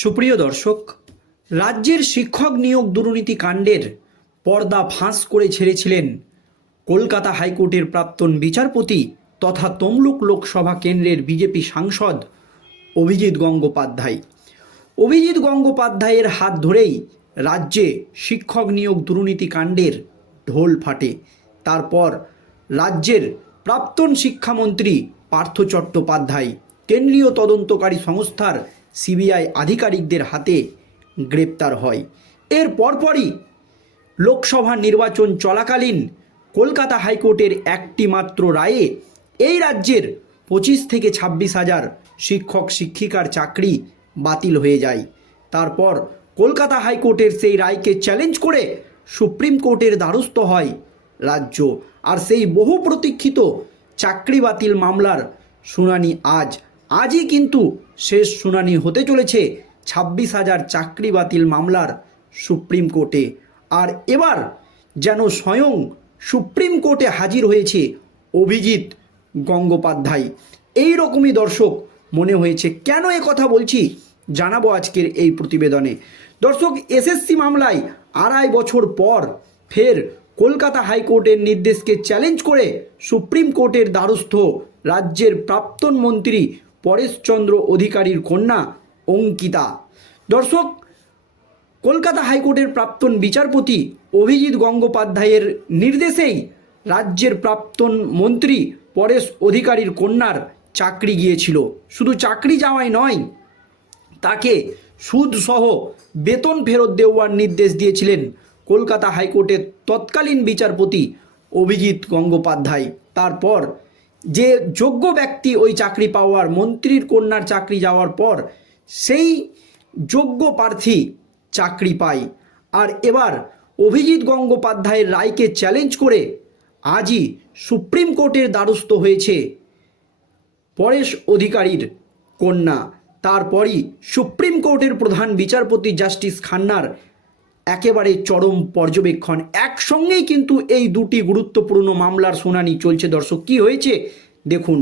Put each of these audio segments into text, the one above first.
সুপ্রিয় দর্শক, রাজ্যের শিক্ষক নিয়োগ দুর্নীতি কাণ্ডের পর্দা ফাঁস করে ছেড়েছিলেন কলকাতা হাইকোর্টের প্রাক্তন বিচারপতি তথা তমলুক লোকসভা কেন্দ্রের বিজেপি সাংসদ অভিজিৎ গঙ্গোপাধ্যায়। অভিজিৎ গঙ্গোপাধ্যায়ের হাত ধরেই রাজ্যে শিক্ষক নিয়োগ দুর্নীতি কাণ্ডের ঢোল ফাটে। তারপর রাজ্যের প্রাক্তন শিক্ষামন্ত্রী পার্থ চট্টোপাধ্যায়, কেন্দ্রীয় তদন্তকারী সংস্থার সিবিআই আধিকারিকদের হাতে গ্রেপ্তার হয়। এর পরপরই লোকসভা নির্বাচন চলাকালীন কলকাতা হাইকোর্টের একটি মাত্র রায়ে এই রাজ্যের পঁচিশ থেকে ছাব্বিশ হাজার শিক্ষক, শিক্ষিকার চাকরি বাতিল হয়ে যায়। তারপর কলকাতা হাইকোর্টের সেই রায়কে চ্যালেঞ্জ করে সুপ্রিম কোর্টের দ্বারস্থ হয় রাজ্য। আর সেই বহু প্রতীক্ষিত চাকরি বাতিল মামলার শুনানি আজ আজই কিন্তু শেষ শুনানি হতে চলেছে। ছাব্বিশ হাজার চাকরি বাতিল মামলার সুপ্রিম কোর্টে। আর এবার যেন স্বয়ং সুপ্রিম কোর্টে হাজির হয়েছে অভিজিৎ গঙ্গোপাধ্যায়। এই রকমই দর্শক মনে হয়েছে, কেন এ কথা বলছি জানাব আজকের এই প্রতিবেদনে। দর্শক এসএসসি মামলায় আড়াই বছর পর ফের কলকাতা হাইকোর্টের নির্দেশকে চ্যালেঞ্জ করে সুপ্রিম কোর্টের দ্বারস্থ রাজ্যের প্রাক্তন মন্ত্রী পরেশচন্দ্র অধিকারীর কন্যা অঙ্কিতা। দর্শক, কলকাতা হাইকোর্টের প্রাক্তন বিচারপতি অভিজিৎ গঙ্গোপাধ্যায়ের নির্দেশেই রাজ্যের প্রাক্তন মন্ত্রী পরেশ অধিকারীর কন্যার চাকরি গিয়েছিল। শুধু চাকরি যাওয়াই নয়, তাকে সুদসহ বেতন ফেরত দেওয়ার নির্দেশ দিয়েছিলেন কলকাতা হাইকোর্টের তৎকালীন বিচারপতি অভিজিৎ গঙ্গোপাধ্যায়। তারপর যে যোগ্য ব্যক্তি ওই চাকরি পাওয়ার, মন্ত্রীর কন্যার চাকরি যাওয়ার পর সেই যোগ্য প্রার্থী চাকরি পায়। আর এবার অভিজিৎ গঙ্গোপাধ্যায়ের রায়কে চ্যালেঞ্জ করে আজই সুপ্রিম কোর্টের দ্বারস্থ হয়েছে পরেশ অধিকারীর কন্যা। তারপরই সুপ্রিম কোর্টের প্রধান বিচারপতি জাস্টিস খান্নার একেবারে চরম পর্যবেক্ষণ। একসঙ্গেই কিন্তু এই দুটি গুরুত্বপূর্ণ মামলার শুনানি চলছে। দর্শক, কি হয়েছে? দেখুন,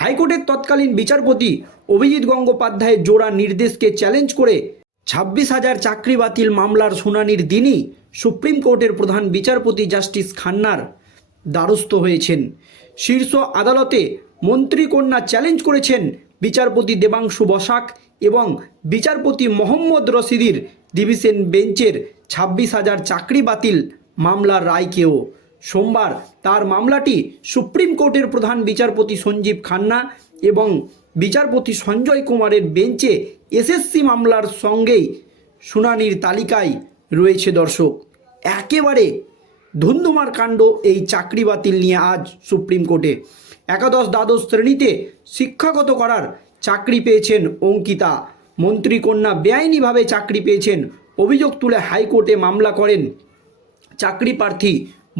হাইকোর্টের তৎকালীন বিচারপতি অভিজিৎ গঙ্গোপাধ্যায়ের জোড়া নির্দেশকে চ্যালেঞ্জ করে ছাব্বিশ হাজার চাকরি বাতিল মামলার শুনানির দিনই সুপ্রিম কোর্টের প্রধান বিচারপতি জাস্টিস খান্নার দ্বারস্থ হয়েছেন। শীর্ষ আদালতে মন্ত্রীকন্যা চ্যালেঞ্জ করেছেন বিচারপতি দেবাংশু বসাক এবং বিচারপতি মোহাম্মদ রশিদির ডিভিশন বেঞ্চের ছাব্বিশ হাজার চাকরি বাতিল মামলার রায়কেও। সোমবার তার মামলাটি সুপ্রিম কোর্টের প্রধান বিচারপতি সঞ্জীব খান্না এবং বিচারপতি সঞ্জয় কুমারের বেঞ্চে এসএসসি মামলার সঙ্গেই শুনানির তালিকায় রয়েছে দর্শক। একেবারে ধুন্ধুমার কাণ্ড এই চাকরি বাতিল নিয়ে আজ সুপ্রিম কোর্টে। একাদশ দ্বাদশ শ্রেণীতে শিক্ষাগত করার চাকরি পেয়েছেন অঙ্কিতা। মন্ত্রীকন্যা বেআইনিভাবে চাকরি পেয়েছেন অভিযোগ তুলে হাইকোর্টে মামলা করেন চাকরি প্রার্থী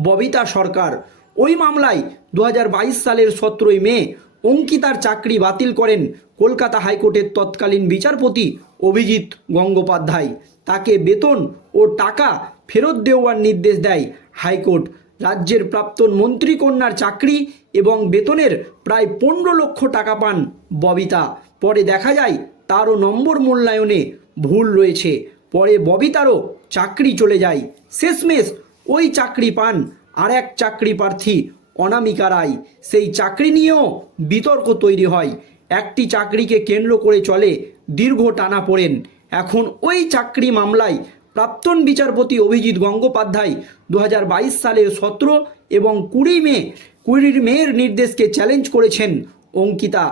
ববিতা সরকার। ওই মামলায় দু হাজার বাইশ সালের সতেরোই মে অঙ্কিতার চাকরি বাতিল করেন কলকাতা হাইকোর্টের তৎকালীন বিচারপতি অভিজিৎ গঙ্গোপাধ্যায়। তাকে বেতন ও টাকা ফেরত দেওয়ার নির্দেশ দেয় হাইকোর্ট। রাজ্যের প্রাক্তন মন্ত্রীকন্যার চাকরি এবং বেতনের প্রায় পনেরো লক্ষ টাকা পান ববিতা। পরে দেখা যায় তারও নম্বর মূল্যায়নে ভুল রয়েছে। পরে ববিতারও চাকরি চলে যায়। শেষমেশ ওই চাকরি পান আর এক চাকরি প্রার্থী অনামিকা রায়। সেই চাকরি নিয়েও বিতর্ক তৈরি হয়। একটি চাকরিকে কেন্দ্র করে চলে দীর্ঘ টানা পড়েন। এখন ওই চাকরি মামলায় প্রাক্তন বিচারপতি অভিজিৎ গঙ্গোপাধ্যায় দু হাজার বাইশ সালের সতেরো এবং কুড়ি মে, কুড়ির মেয়ের নির্দেশকে চ্যালেঞ্জ করেছেন অঙ্কিতা।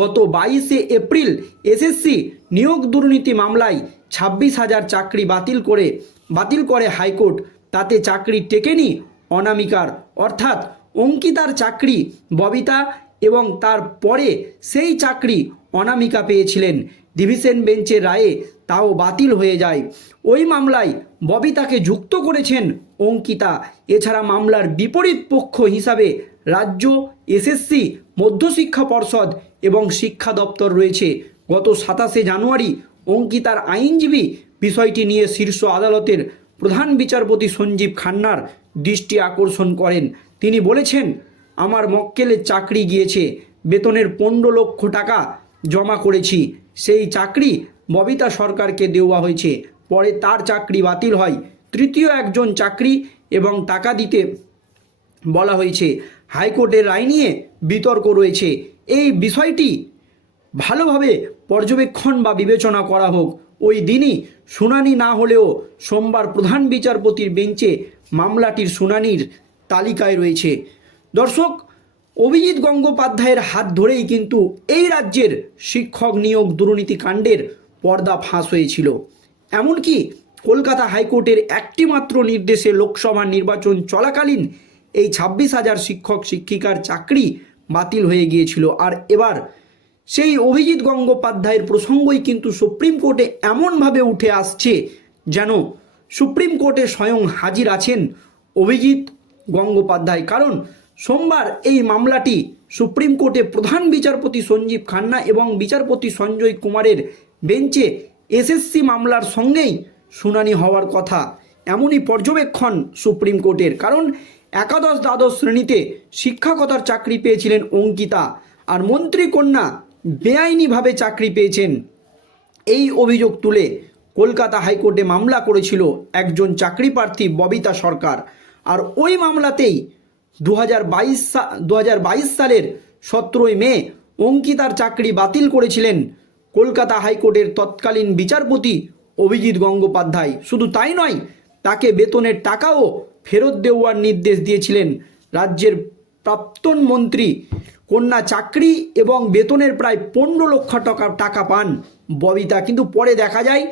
গত বাইশে এপ্রিল এসএসসি নিয়োগ দুর্নীতি মামলায় ছাব্বিশ হাজার চাকরি বাতিল করে বাতিল করে হাইকোর্ট। তাতে চাকরি টেকেনি অনামিকার। অর্থাৎ অঙ্কিতার চাকরি ববিতা এবং তার পরে সেই চাকরি অনামিকা পেয়েছিলেন। ডিভিশন বেঞ্চের রায়ে তাও বাতিল হয়ে যায়। ওই মামলায় ববিতাকে যুক্ত করেছেন অঙ্কিতা। এছাড়া মামলার বিপরীত পক্ষ হিসাবে রাজ্য, এসএসসি, মধ্যশিক্ষা পর্ষদ এবং শিক্ষা দপ্তর রয়েছে। গত সাতাশে জানুয়ারি অঙ্কিতার আইনজীবী বিষয়টি নিয়ে শীর্ষ আদালতের প্রধান বিচারপতি সঞ্জীব খান্নার দৃষ্টি আকর্ষণ করেন। তিনি বলেছেন, আমার মক্কেলের চাকরি গিয়েছে, বেতনের পনেরো লক্ষ টাকা জমা করেছি। সেই চাকরি ববিতা সরকারকে দেওয়া হয়েছে। পরে তার চাকরি বাতিল হয়। তৃতীয় একজন চাকরি এবং টাকা দিতে বলা হয়েছে। হাইকোর্টের রায় নিয়ে বিতর্ক রয়েছে। এই বিষয়টি ভালোভাবে পর্যবেক্ষণ বা বিবেচনা করা হোক। ওই দিনই শুনানি না হলেও সোমবার প্রধান বিচারপতির বেঞ্চে মামলাটির শুনানির তালিকায় রয়েছে। দর্শক, অভিজিৎ গঙ্গোপাধ্যায়ের হাত ধরেই কিন্তু এই রাজ্যের শিক্ষক নিয়োগ দুর্নীতি কাণ্ডের পর্দা ফাঁস হয়েছিল। এমনকি কলকাতা হাইকোর্টের একটি মাত্র নির্দেশে লোকসভা নির্বাচন চলাকালীন এই ছাব্বিশ হাজার শিক্ষক শিক্ষিকার চাকরি বাতিল হয়ে গিয়েছিল। আর এবার সেই অভিজিৎ গঙ্গোপাধ্যায়ের প্রসঙ্গই কিন্তু সুপ্রিম কোর্টে এমনভাবে উঠে আসছে যেন সুপ্রিম কোর্টে স্বয়ং হাজির আছেন অভিজিৎ গঙ্গোপাধ্যায়। কারণ সোমবার এই মামলাটি সুপ্রিম কোর্টে প্রধান বিচারপতি সঞ্জীব খান্না এবং বিচারপতি সঞ্জয় কুমারের বেঞ্চে এসএসসি মামলার সঙ্গেই শুনানি হওয়ার কথা। এমনই পর্যবেক্ষণ সুপ্রিম কোর্টের। কারণ একাদশ দ্বাদশ শ্রেণীতে শিক্ষকতার চাকরি পেয়েছিলেন অঙ্কিতা আর মন্ত্রী কন্যা বেআইনিভাবে চাকরি পেয়েছেন। এই অভিযোগ তুলে কলকাতা হাইকোর্টে মামলা করেছিল একজন চাকরি প্রার্থী ববিতা সরকার। আর ওই মামলাতেই দু হাজার বাইশ সালের সতেরোই মে অঙ্কিতার চাকরি বাতিল করেছিলেন কলকাতা হাইকোর্টের তৎকালীন বিচারপতি অভিজিৎ গঙ্গোপাধ্যায়। শুধু তাই নয়, তাকে বেতনের টাকাও ফেরত দেওয়ার নির্দেশ দিয়েছিলেন রাজ্যের প্রাক্তন মন্ত্রী কন্যা চাকরি এবং বেতনের প্রায় পনেরো লক্ষ টাকা টাকা পান ববিতা। কিন্তু পরে দেখা যায়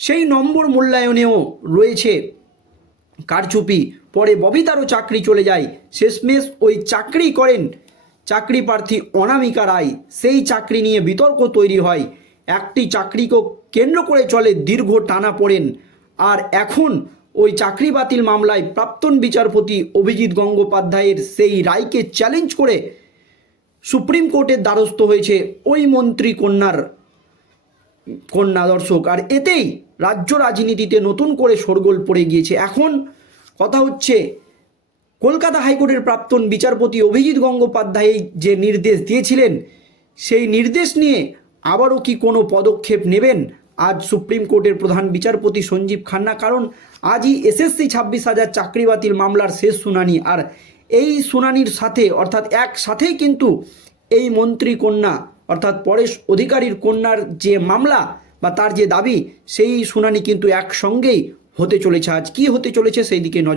সেই নম্বর মূল্যায়নেও রয়েছে কারচুপি। পরে ববিতারও চাকরি চলে যায়। শেষমেশ ওই চাকরি করেন চাকরি প্রার্থী অনামিকা রায়। সেই চাকরি নিয়ে বিতর্ক তৈরি হয়। একটি চাকরিকে কেন্দ্র করে চলে দীর্ঘ টানা পড়েন। আর এখন ওই চাকরি বাতিল মামলায় প্রাক্তন বিচারপতি অভিজিৎ গঙ্গোপাধ্যায়ের সেই রায়কে চ্যালেঞ্জ করে সুপ্রিম কোর্টের দ্বারস্থ হয়েছে ওই মন্ত্রী কন্যার, কন্যা দর্শক। আর এতেই রাজ্য রাজনীতিতে নতুন করে শোরগোল পড়ে গিয়েছে। এখন কথা হচ্ছে, কলকাতা হাইকোর্টের প্রাক্তন বিচারপতি অভিজিৎ গঙ্গোপাধ্যায় যে নির্দেশ দিয়েছিলেন, সেই নির্দেশ নিয়ে আবারও কি কোনো পদক্ষেপ নেবেন আজ সুপ্রিম কোর্টের প্রধান বিচারপতি সঞ্জীব খান্না? কারণ আজই এসএসসি ছাব্বিশ হাজার চাকরি বাতিল মামলার শেষ শুনানি। আর এই শুনানির সাথে, অর্থাৎ একসাথেই কিন্তু এই মন্ত্রী কন্যা, অর্থাৎ পরেশ অধিকারীর কন্যার যে মামলা বা তার যে দাবি, সেই শুনানি কিন্তু একসঙ্গেই হতে চলেছে। আজ কি হতে চলেছে সেই দিকে নজর